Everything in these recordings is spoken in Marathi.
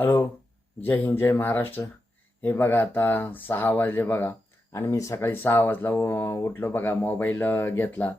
हॅलो जय हिंद जय महाराष्ट्र. हे बघा आता सहा वाजले बघा. आणि मी सकाळी सहा वाजला उ- उठलो बघा मोबाईल घेतला.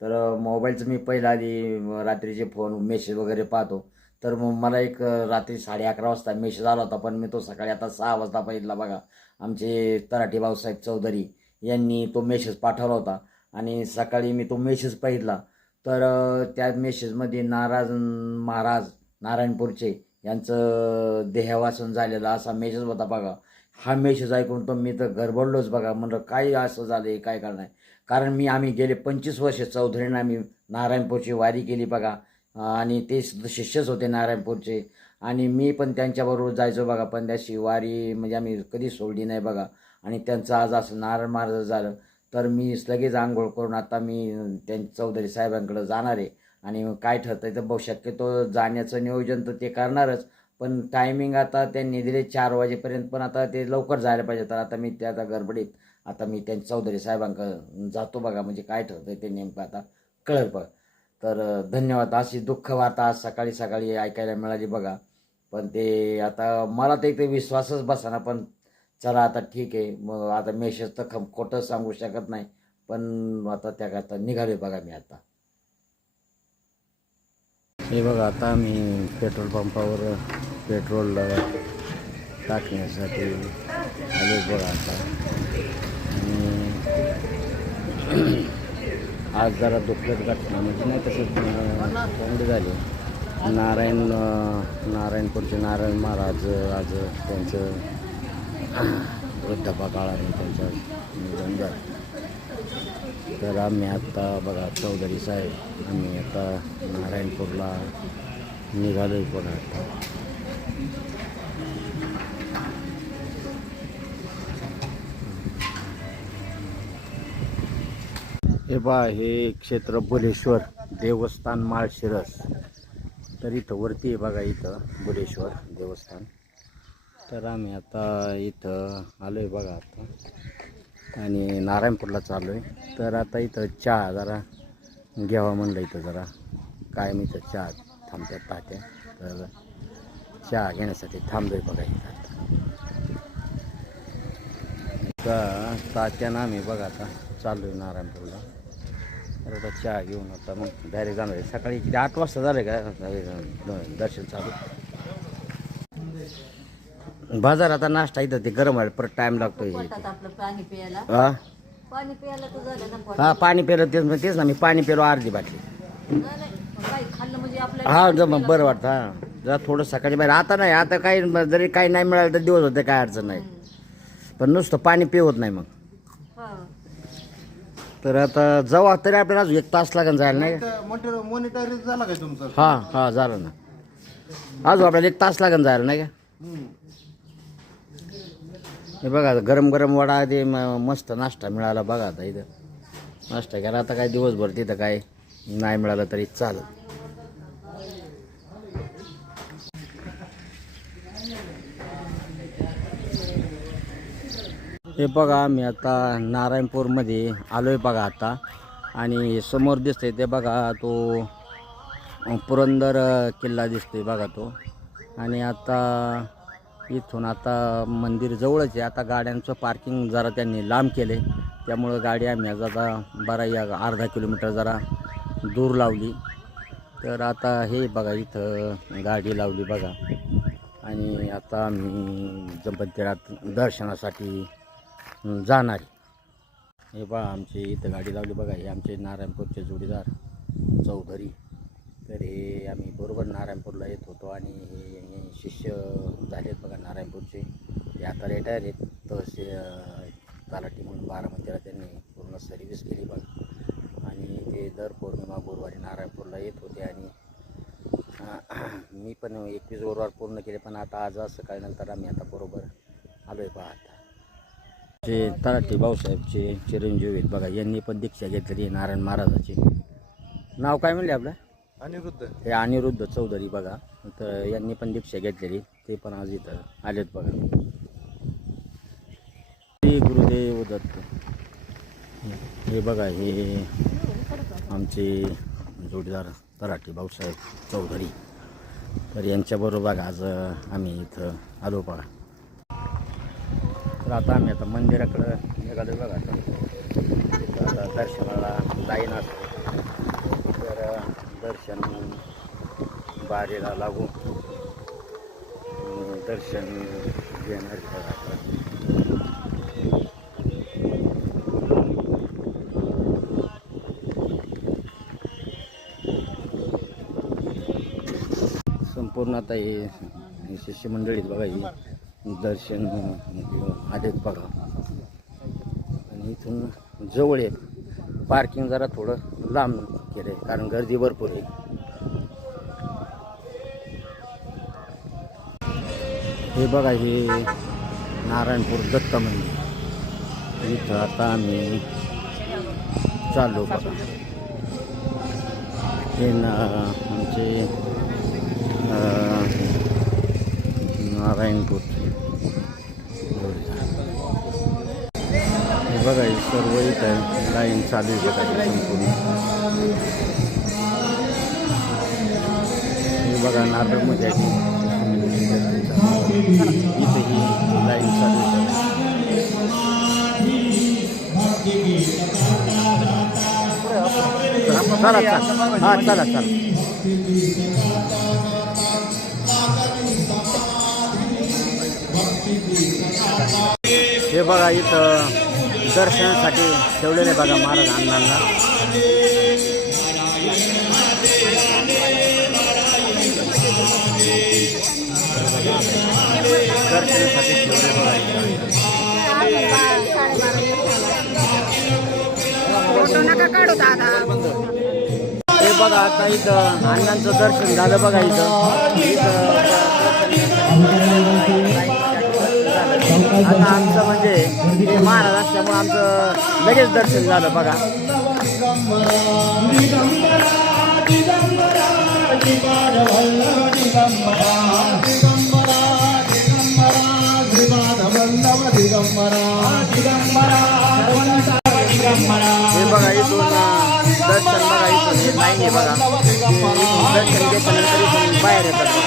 तर मोबाईलचं मी पहिला आधी रात्रीचे फोन मेसेज वगैरे पाहतो. तर मग मला एक रात्री साडे अकरा वाजता मेसेज आला होता. पण मी तो सकाळी आता सहा वाजता पाहिला बघा. आमचे तराठी भाऊसाहेब चौधरी यांनी तो मेसेज पाठवला होता. आणि सकाळी मी तो मेसेज पाहिला तर त्या मेसेजमध्ये नाराज महाराज नारायणपूरचे यांचं देहवासन झालेलं असा मेसेज होता बघा. हा मेसेज ऐकून तर मी तर गडबडलोच बघा. म्हणलं काय असं झालं काय करणार कारण मी आम्ही गेले पंचवीस वर्ष चौधरीनं आम्ही नारायणपूरची वारी केली बघा. आणि ते सुद्धा शिष्यच होते नारायणपूरचे. आणि मी पण त्यांच्याबरोबर जायचो बघा. पण त्याची वारी म्हणजे आम्ही कधी सोडली नाही बघा. आणि त्यांचं आज असं नारायण महाराज झालं. तर मी लगेच आंघोळ करून आता मी त्यां चौधरी साहेबांकडे जाणार आहे. आणि मग काय ठरतं तर शक्यतो जाण्याचं नियोजन तर ते करणारच. पण टायमिंग आता त्यांनी दिले चार वाजेपर्यंत पण आता ते लवकर जायला पाहिजे. तर आता मी त्या आता गडबडीत आता मी त्यांच्या चौधरी साहेबांकडं जातो बघा म्हणजे काय ठरतंय ते नेमकं आता कळेल बघ. तर धन्यवाद. अशी दुःख वार्ता आज सकाळी सकाळी ऐकायला मिळाली बघा. पण ते आता मला तर ते विश्वासच बसाना पण चला आता ठीक आहे. मग आता मेसेज तर खम खोटं सांगू शकत नाही. पण आता त्याकरता निघाले बघा मी आता. हे बघा आता मी पेट्रोल पंपावर पेट्रोल टाकण्यासाठी आलो बघा आता. आणि आज जरा दुःखद घटना म्हणजे नाही तसंच थंड झाली. नारायण नारायणपूरचे नारायण महाराज आज त्यांचं वृद्धापकाळाने त्यांचं निधन झालं. तर आम्ही आत्ता बघा चौधरी साहेब आम्ही आता नारायणपूरला निघालो आहे बघा आता. हे बा हे क्षेत्र बुलेश्वर देवस्थान माळशिरस. तर इथं वरती आहे बघा इथं बुलेश्वर देवस्थान. तर आम्ही आता इथं आलो आहे बघा आता. आणि नारायणपूरला चाललो आहे. तर आता इथं चहा जरा घ्यावा म्हणलं इथं जरा. काय मी इथं चहा थांबत्यात पाहते तर चहा घेण्यासाठी थांबलोय बघा इथं आता. का तात्यानं आम्ही बघा आता चाललो आहे नारायणपूरला. तर आता चहा घेऊन आता मग डायरेक्ट जाणार आहे. सकाळी किती आठ वाजता झालं का? दर्शन चालू. बाजार आता नाश्ता इथं ते गरम आहे परत टाइम लागतो पोटात आपलं पाणी प्यायला. हा? पाणी प्यायला तर झालं ना पोट हा पाणी पिलं तेच तेच ना मी पाणी पिलो अर्धी बाटली. काही खाल्लं म्हणजे हा जम बरं वाटतं हा. जरा थोडं सकाळी बाहेर. आता नाही आता काही जरी काही नाही मिळालं तर दिवस होते काय अडचण नाही. पण नुसतं पाणी पिवत नाही मग. हा. तर आता जाऊ तरी आपल्याला अजून एक तास लागेल जायला नाही का? मॉनिटर मॉनिटर झाला काय तुमचं? हा हा झालं ना. अजून आपल्याला एक तास लागेल जायला नाही का? हम्म. हे बघा गरम गरम वडा ते म- मस्त नाश्ता मिळाला बघा आता इथं. नाश्ता केला आता काय दिवसभर तिथं काय नाही मिळालं तरी चालेल. हे बघा मी आता नारायणपूरमध्ये आलो आहे बघा आता. आणि समोर दिसतंय ते बघा तो पुरंदर किल्ला दिसतोय बघा तो. आणि आता इथून आता मंदिर जवळच आहे. आता गाड्यांचं पार्किंग जरा त्यांनी लांब केले त्यामुळं गाडी आम्ही आता बरा या अर्धा किलोमीटर जरा दूर लावली. तर आता हे बघा इथं गाडी लावली बघा. आणि आता आम्ही मंदिरात दर्शनासाठी जाणार आहे. हे बा आमची इथं गाडी लावली बघा. हे आमचे नारायणपूरचे जोडीदार चौधरी. तर हे आम्ही बरोबर नारायणपूरला येत. होतो आणि हे शिष्य झालेत बघा नारायणपूरचे. ते आता रिटायर आहेत. तसे तलाठी म्हणून बारामतीला त्यांनी पूर्ण सर्व्हिस केली बघा आणि ते दर पौर्णिमा गुरुवारी नारायणपूरला येत होते आणि मी पण एकवीस गुरुवार पूर्ण केले पण आता आज सकाळनंतर आम्ही आता बरोबर आलो आहे पहा आता. जे तलाठी भाऊसाहेबचे चिरंजीव आहेत बघा यांनी पण दीक्षा घेतलेली आहे नारायण महाराजाची. नाव काय म्हणले आपलं? अनिरुद्ध. हे अनिरुद्ध चौधरी बघा. तर यांनी पण दीक्षा घेतलेली. ते पण आज इथं आलेत बघा. श्री गुरुदेव दत्त. हे बघा हे आमचे जोडीदार तराठी भाऊसाहेब चौधरी. तर यांच्याबरोबर आज आम्ही इथं आलो बघा. तर आता आम्ही आता मंदिराकडं निघालो बघा. आता दर्शनाला लाईन असतो. तर दर्शन बारीला लागून दर्शन घेणार संपूर्ण आता हे शिष्य मंडळीत बघा ही दर्शन आलेत बघा. आणि इथून जवळ आहे. पार्किंग जरा थोडं लांब केलं आहे कारण गर्दी भरपूर आहे. हे बघा हे नारायणपूर दत्त मंदिर. इथं आता आम्ही चाललो बघा. हे ना आमचे नारायणपूर. हे बघा हे सर्व इथं लाईन चालू आहे बघा संपूर्ण. हे बघा नारळमध्ये आहे इथं ही लाईन चालू आहे चला चला हा चला चला हे बघा इथं दर्शनासाठी ठेवलेले बघा महाराज अण्णांना दर्शनासाठी ठेवले बघा इथं. फोटो नका काढू दादा हे बघा आता इथं अण्णांचं दर्शन झालं बघा इथं इथं आता आमचं म्हणजे महाराज असल्यामुळे आमचं लगेच दर्शन झालं बघा हे बघा इथून अं, दर्शन बघा इथून हे लाईन आहे बघा हे इथून दर्शन घेतल्यानंतर इथून बाहेर येतात बघा.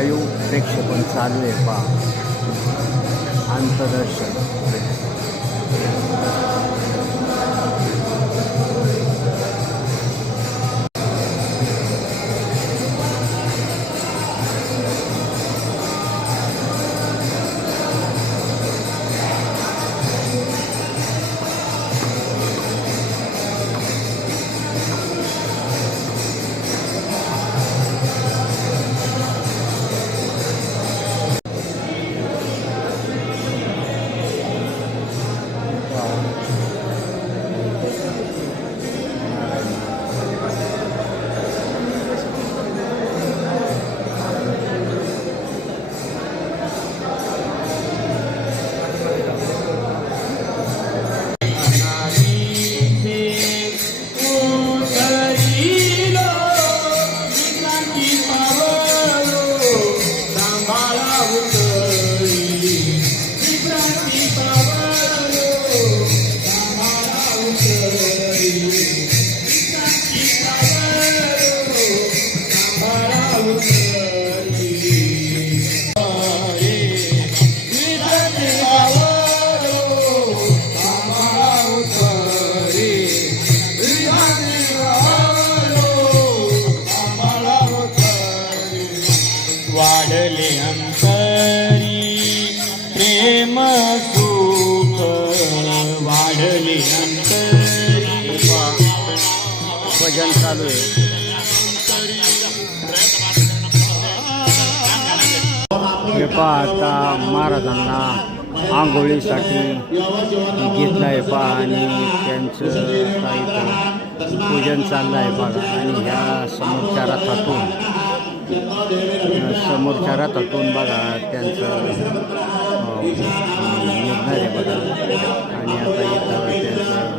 लाईव्ह प्रेक्षेपण चालू आहे पा आंतरदर्शन पहा आता महाराजांना आंघोळीसाठी घेतलं आहे पहा आणि त्यांचं काही पूजन चाललं आहे बघा. आणि ह्या समोरच्या रथातून समोरच्या रथातून बघा त्यांचं निघणार आहे बघा. आणि आता इथं त्यांचं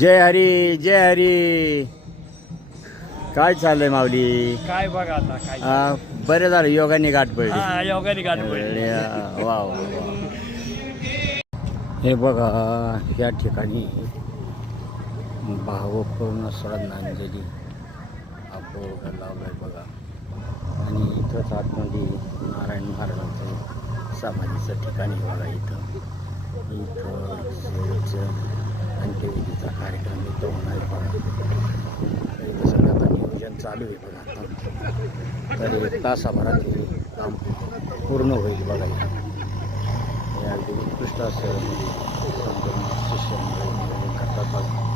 जय हरी जय हरी. काय चाललंय माऊली? काय बघा आता काय आ, बरं झालं योगाने गाठ पडली. हा योगाने गाठ पडली. अरे, वा वा, वा. हे बघा या ठिकाणी भावपूर्ण श्रद्धांजली हा बोर्ड लावलाय बघा. आणि इथंच आतमध्ये नारायण महाराजांचं समाधीचं ठिकाण आहे बघा इथं. इथं अंत्यविधीचा कार्यक्रम इथं होणार आहे बघा इथं सगळं आता नियोजन चालू आहे बघा आता. तर एक तासाभरात हे काम पूर्ण होईल बघा हे. अगदी उत्कृष्ट असं म्हणजे संपूर्ण करतात बघा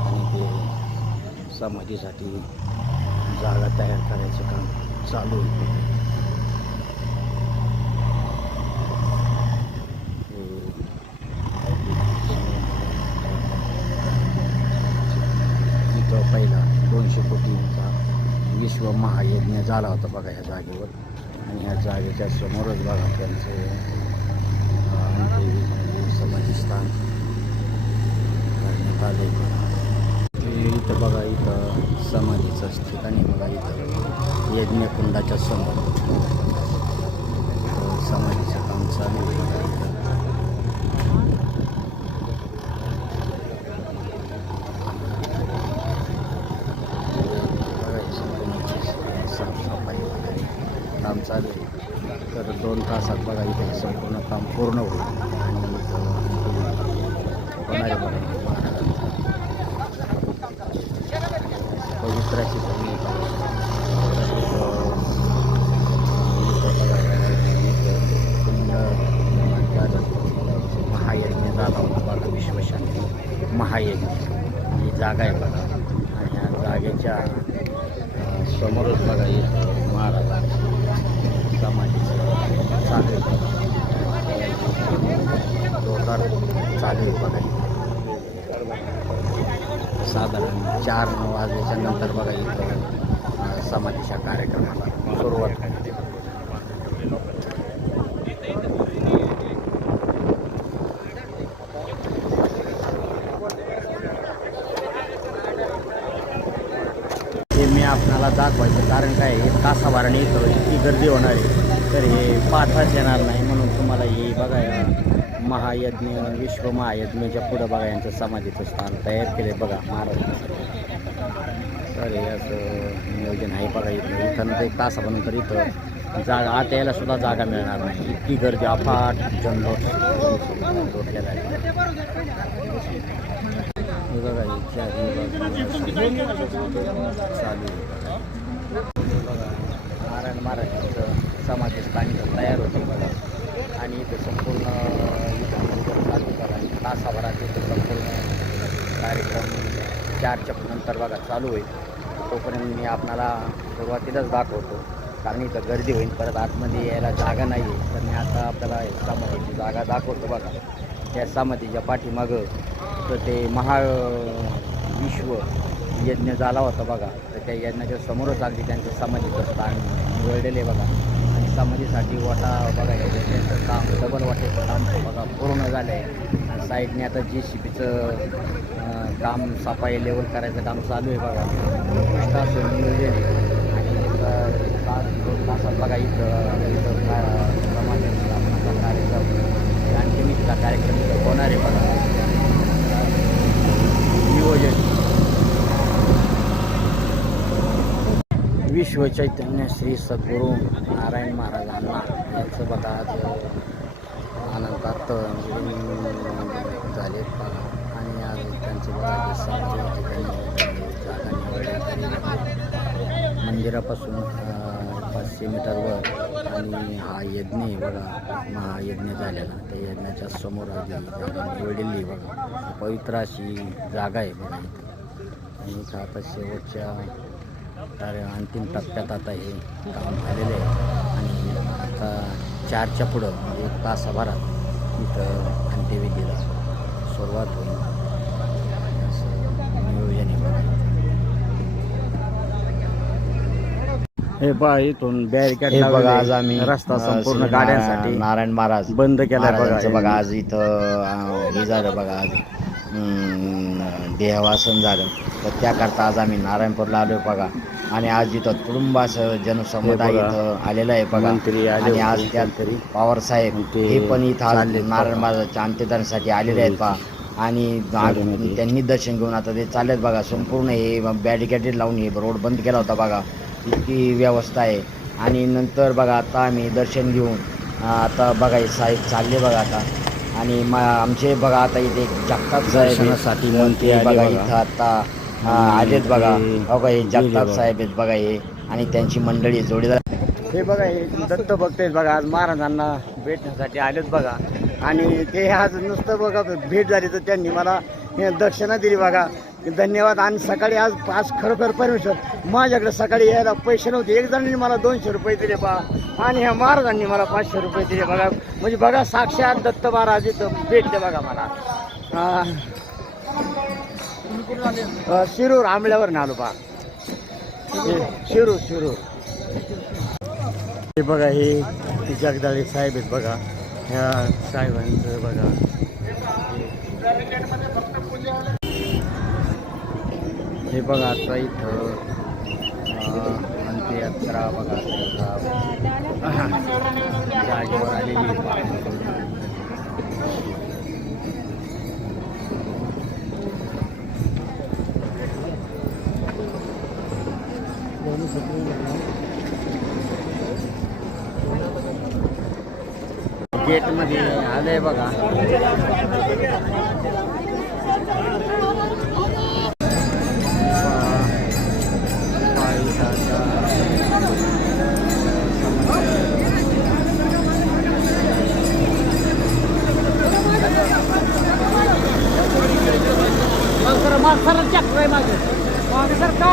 आणि ते समाधीसाठी जागा तयार करायचं काम चालू आहे हे इथं पहिला दोनशे कोटींचा विश्व महायज्ञ झाला होता बघा ह्या जागेवर. आणि ह्या जागेच्या समोरच बघा त्यांचे समाधी स्थान करण्यात आले इथं बघा इथं समाधीचं ठिकाणी बघा इथं. यज्ञकुंडाच्या समोर. समाधीचं काम चालू आहे बघा इथं. साफसफाई वगैरे काम चालू आहे तर दोन तासात बघा इथे संपूर्ण काम पूर्ण होईल आणि इथं होणारे बघा महाराजांचं पवित्राची भूमी बघा. इथं- इथं बघा, इथं कुंड म्हणतात. महायज्ञ झाला होता बघा विश्वशांती महायज्ञ ही जागा आहे बघा आणि ह्या जागेच्या अं, समोरच बघा इथं महाराजांची समाधीचं चालू आहे बघा. जोरदार चालू आहे बघा इथं. साधारण चार नऊ वाजल्याच्या नंतर बघा इथं अं, समाधीच्या कार्यक्रमाला सुरुवात होते हे मी दाखवायचं कारण काय हे तासाभराने इथं इतकी गर्दी होणार आहे. तर हे पाहताच येणार नाही म्हणून तुम्हाला हे बघा महायज्ञ विश्व महायज्ञच्या पुढं बघा यांचं समाधीचं स्थान तयार केले बघा महाराज. तर हे असं नियोजन आहे बघा इथं. इथं नंतर एक तासाभरानंतर इथं जागा आत यायला सुद्धा जागा मिळणार नाही. इतकी गर्दी अफाट जनलोट जोडलेला आहे. बघा चालू आहे. हे बघा नारायण महाराजांचं समाधी स्थान इथं तयार होते बघा आणि इथं संपूर्ण इथं नियोजन चालू बघा आणि तासाभरात इथं संपूर्ण कार्यक्रम चारच्या नंतर बघा चालू होईल. तोपर्यंत मी आपणाला सुरुवातीलाच दाखवतो. कारण इथं गर्दी होईल परत आतमध्ये यायला जागा नाही आहे तर मी आता आपल्याला हे जागा दाखवतो बघा. त्या समाधीच्या पाठीमागं तर ते महा विश्व यज्ञ झाला होता बघा. तर त्या यज्ञाच्या समोरच अगदी त्यांचं समाधीचं स्थान निवडलेलं आहे बघा. बांधकामासाठी वाटा बघायला त्याचं काम डबल वाटेचं काम बघा पूर्ण झालं आहे साईडने आता जे पीचं काम सफाई लेवल करायचं काम चालू आहे बघा. तास नियोजन आणि तास दोन तासात बघा इथं इथं कार्यक्रम आणखी कार्यक्रम इथं होणार आहे बघा. नियोजन. विश्व चैतन्य श्री सद्गुरू. नारायण महाराजांना यांचं बघा आज अनंतात झाले आणि आज त्यांचे मंदिरापासून पाचशे मीटरवर आणि हा यज्ञ बघा महायज्ञ झालेला. त्या यज्ञाच्या समोर आज जागा बघा. पवित्र अशी जागा आहे बघा आणि आता शेवटच्या तर अंतिम टप्प्यात आता हे काम झालेलं आहे. आणि आता चारच्या पुढं म्हणजे एक तासाभरात इथं अंत्यविधीला सुरुवात होईल. असं नियोजन बघा. हे पहा इथून बॅरिकेड बघा आज आम्ही रस्ता संपूर्ण गाड्यांसाठी नारायण महाराज बंद केलाय बघा. बघा आज इथं हे झालं बघा आज देहवासन झालं. तर त्याकरता आज आम्ही नारायणपूरला आलोय बघा. आणि आज इथं असं जनसमुदाय. इथं आलेलं आहे बघा मंत्री आले आणि होते आज त्यात कोणतरी. पवार साहेब ते हे पण इथं आज. नारायण महाराजांच्या अंत्यदानासाठी आलेले आहेत पहा आणि गाडीमध्ये. त्यांनी दर्शन घेऊन आता ते चाललेत बघा संपूर्ण हे बॅरिकेडेड लावून हे रोड बंद केला होता बघा इतकी व्यवस्था आहे आणि नंतर बघा आता आम्ही दर्शन घेऊन अं, आता बघा हे साहेब चालले बघा आता आणि मा आमचे बघा आता इथे एक जगताप साहेब आहेत. दर्शनासाठी तर मंत्री ते आले बघा बघा. इथं आता आलेत बघा. बघा हे गेले जगताप. साहेब आहेत बघा हे. आणि त्यांची मंडळी जोडीदार. हे बघा हे दत्त भक्त आहेत बघा. आज महाराजांना भेटण्यासाठी आलेत बघा. आणि ते आज नुसतं बघा भेट झाली तर त्यांनी मला हे दक्षिणा दिली बघा. धन्यवाद. आणि सकाळी आज आज खरोखर परमेश्वर माझ्याकडे सकाळी यायला पैसे नव्हते. एक जणांनी मला दोनशे रुपये दिले बा. आणि ह्या महाराजांनी मला पाचशे रुपये दिले बघा. म्हणजे बघा साक्षात दत्त महाराज इथं भेटले बघा मला. हा. अ, शिरूर आंबल्यावर आलो बा शिरूर शिरूर हे बघा हे जगदाळे साहेब आहेत बघा ह्या साहेबांचं बघा हे बघा आता इथं अं, अंत्ययात्रा बघा आता जागेवर आलेली आहे. गेटमध्ये आलंय बघा. सर चक्र आहे माझं मागे सर का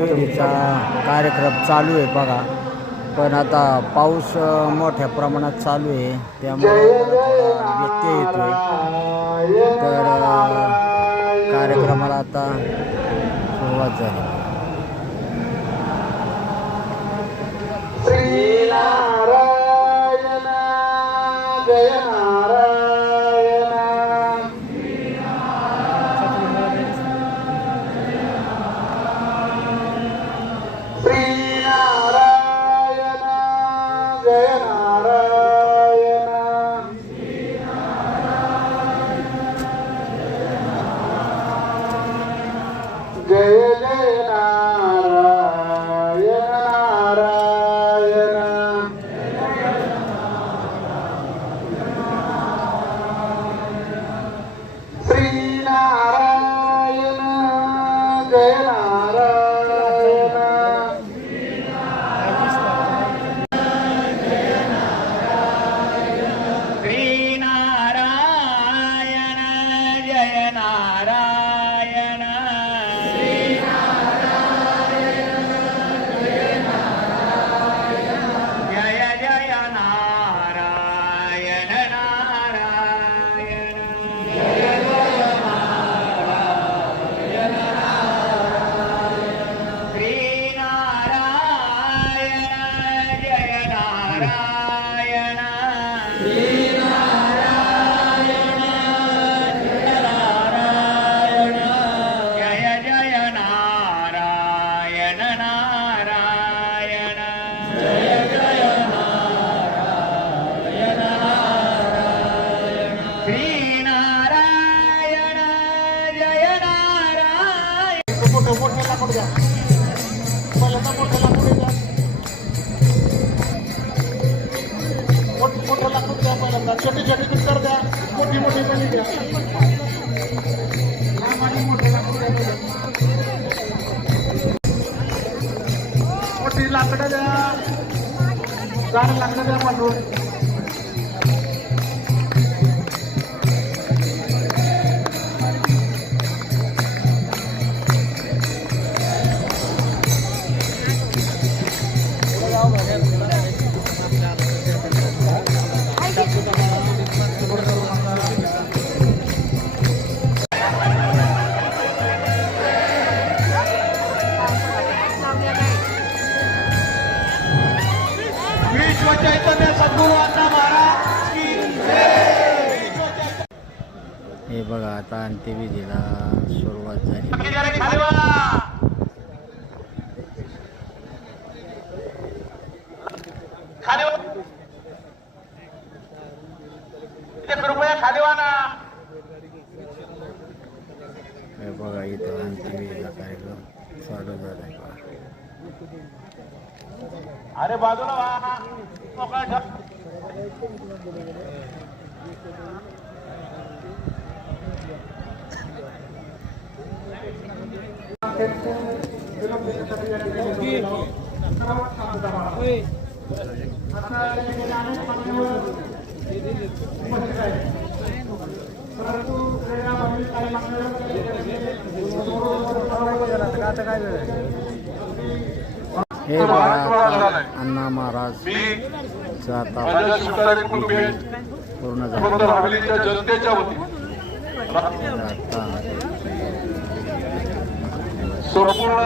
देवीचा कार्यक्रम चालू आहे बघा. पण आता पाऊस मोठ्या प्रमाणात चालू आहे. त्यामुळे थोडा व्यत्यय येतोय. तर कार्यक्रमाला आता सुरुवात झाली. द्या. पहिल्यांदा मोठं लाकूड द्या. मोठं मोठं लाकूड द्या पहिल्यांदा छोटी छोटी कुकर द्या. मोठी मोठी पण द्या. मोठी आणि मोठं द्या मोठी लाकडं द्या. मांडून बघा अंत्यविधीला सुरुवात झाली खाली वा. खाली बघा इथं अंत्यविधीचा कार्यक्रम चालू झाला अरे बाजूला हे अण्णा महाराज पूर्ण झालं. जनतेच्या वतीने आता संपूर्ण